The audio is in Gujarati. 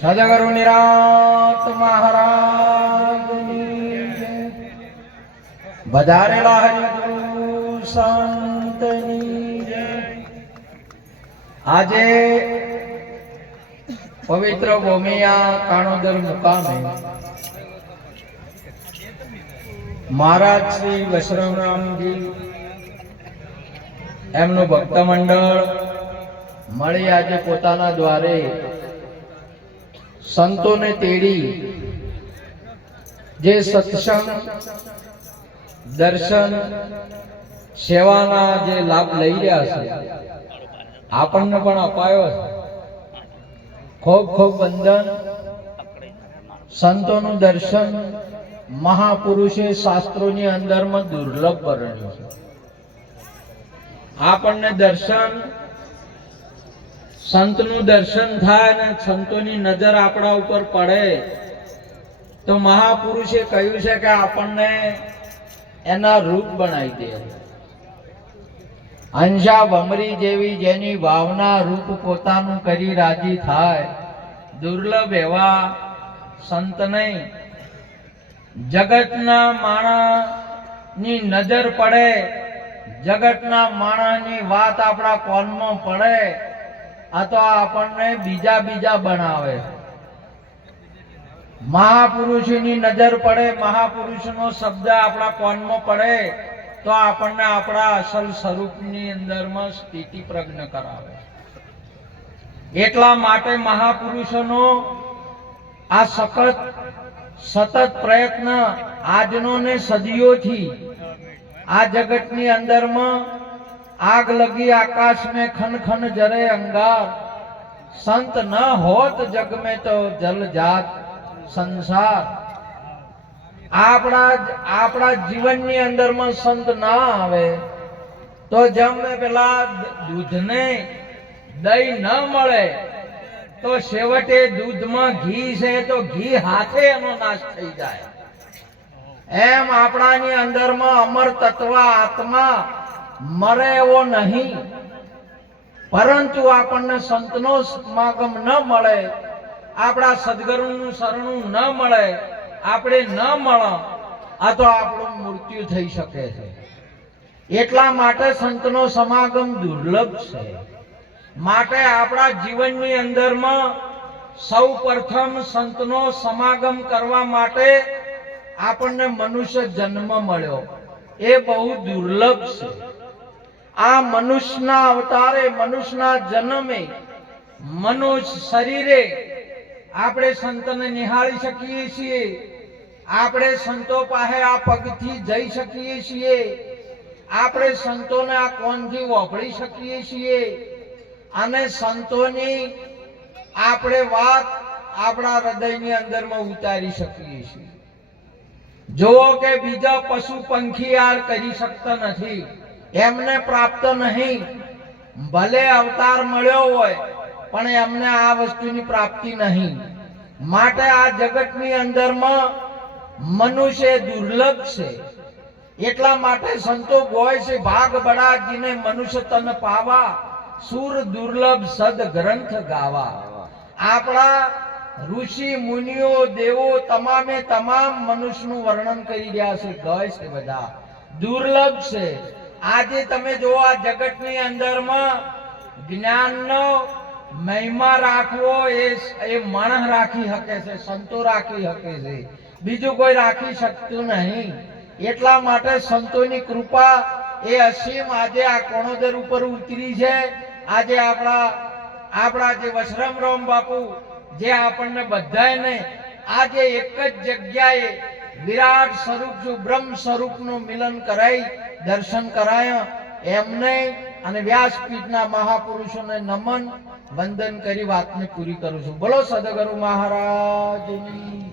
સદગુરુ નિરાત મહારાજની વધારેલા આજે પવિત્ર ભૂમિયા કાણોદર મુકામે મહારાજ શ્રી વશરામરામજી એમનું ભક્ત મંડળ મળી આજે પોતાના દ્વારે. સંતોને તેડી. જે સત્સંગ, દર્શન, સેવાના જે લાભ લઈ રહ્યા છે, આપણને પણ અપાયો છે. ખૂબ ખૂબ બંધન સંતોનું દર્શન મહાપુરુષે શાસ્ત્રોની અંદરમાં દુર્લભ વર્ણ્યું છે. આપણને દર્શન સંતનું દર્શન થાય અને સંતોની નજર આપણા ઉપર પડે. તો મહાપુરુષે કહ્યું છે કે આપણને એના રૂપ બનાવી દે. અંશા ભમરી જેવી જેની ભાવના રૂપ પોતાનું કરી રાજી થાય. દુર્લભ એવા સંત નહીં. જગતના માણસની નજર પડે. જગતના માણસની વાત આપણા કોનમાં પડે. આ તો આપણને બીજા બીજા બનાવે. મહાપુરુષની નજર પડે, મહાપુરુષનો શબ્દ આપણા કોનમાં પડે, તો આપણને આપણા અસલ સ્વરૂપની અંદરમાં સ્થિતિ પ્રજ્ઞ કરાવે. એટલા માટે મહાપુરુષોનો આ સખત, સતત પ્રયત્ન આજનો ને સદીઓથી આ જગતની અંદરમાં આગ લગી આકાશ में खन खन जरे अंगार संत न होत जग में तो जल जात સંસાર આપણા આપણા જીવનની અંદરમાં સંત ના આવે તો જેમ પેલા દૂધને દહીં ન મળે તો છેવટે દૂધમાં ઘી છે તો ઘી હાથે એનો નાશ થઈ જાય એમ આપણાની અંદરમાં અમર તત્વ આત્મા મરે એવો નહીં. પરંતુ આપણને સંતનો સમાગમ ન મળે, આપણા સદગુરુનું શરણું ન મળે, આપણે ન મળે, આ તો આપણું મૃત્યુ થઈ શકે છે. એટલા માટે સંતનો સમાગમ દુર્લભ છે. માટે આપણા જીવનની અંદરમાં સૌ પ્રથમ સંતનો સમાગમ કરવા માટે આપણને મનુષ્ય જન્મ મળ્યો. એ બહુ દુર્લભ છે. આ મનુષ્યના અવતારે, મનુષ્યના જન્મે, મનુષ્ય શરીરે આપણે સંતને નિહાળી શકીએ છીએ. આપણે સંતો પાસે આ પગથી જઈ શકીએ છીએ. આપણે સંતોને આ કોણથી વહોળી શકીએ છીએ. અને સંતોની આપણે વાત આપણા હૃદયની અંદરમાં ઉતારી શકીએ છીએ. જુઓ કે બીજા પશુ પંખી આ કરી શકતા નથી. એમને પ્રાપ્ત નહીં. ભલે અવતાર મળ્યો હોય, પણ એમને આ વસ્તુની પ્રાપ્તિ નહીં. માટે આ જગતની અંદરમાં મનુષ્ય દુર્લભ છે. એટલા માટે સંતો ગોય છે, ભાગ બડા જીને મનુષ્ય તન પાવા, સુર દુર્લભ સદ ગ્રંથ ગાવા. આપણા ઋષિ, મુનિઓ, દેવો તમામે તમામ મનુષ્યનું વર્ણન કરી રહ્યા છે, ગય છે બધા. દુર્લભ છે. આજે તમે જો આ જગતની અંદરમાં જ્ઞાનનો મહિમા રાખવો એ એ માણસ રાખી શકે છે, સંતો રાખી શકે છે. બીજું કોઈ રાખી શકતું નહીં. એટલા માટે સંતોની કૃપા એ અસીમ આજે આ કોણોદર ઉપર ઉતરી છે. આજે આપણા આપણા જે વશરામરામ બાપુ, જે આપણને બધાને આજે એક જ જગ્યાએ વિરાટ સ્વરૂપ બ્રહ્મ સ્વરૂપનું મિલન કરાઈ દર્શન કરાયા, એમને અને વ્યાસપીઠના મહાપુરુષોને નમન, વંદન કરી વાતને પૂરી કરું છું. બોલો સદગુરુ મહારાજની.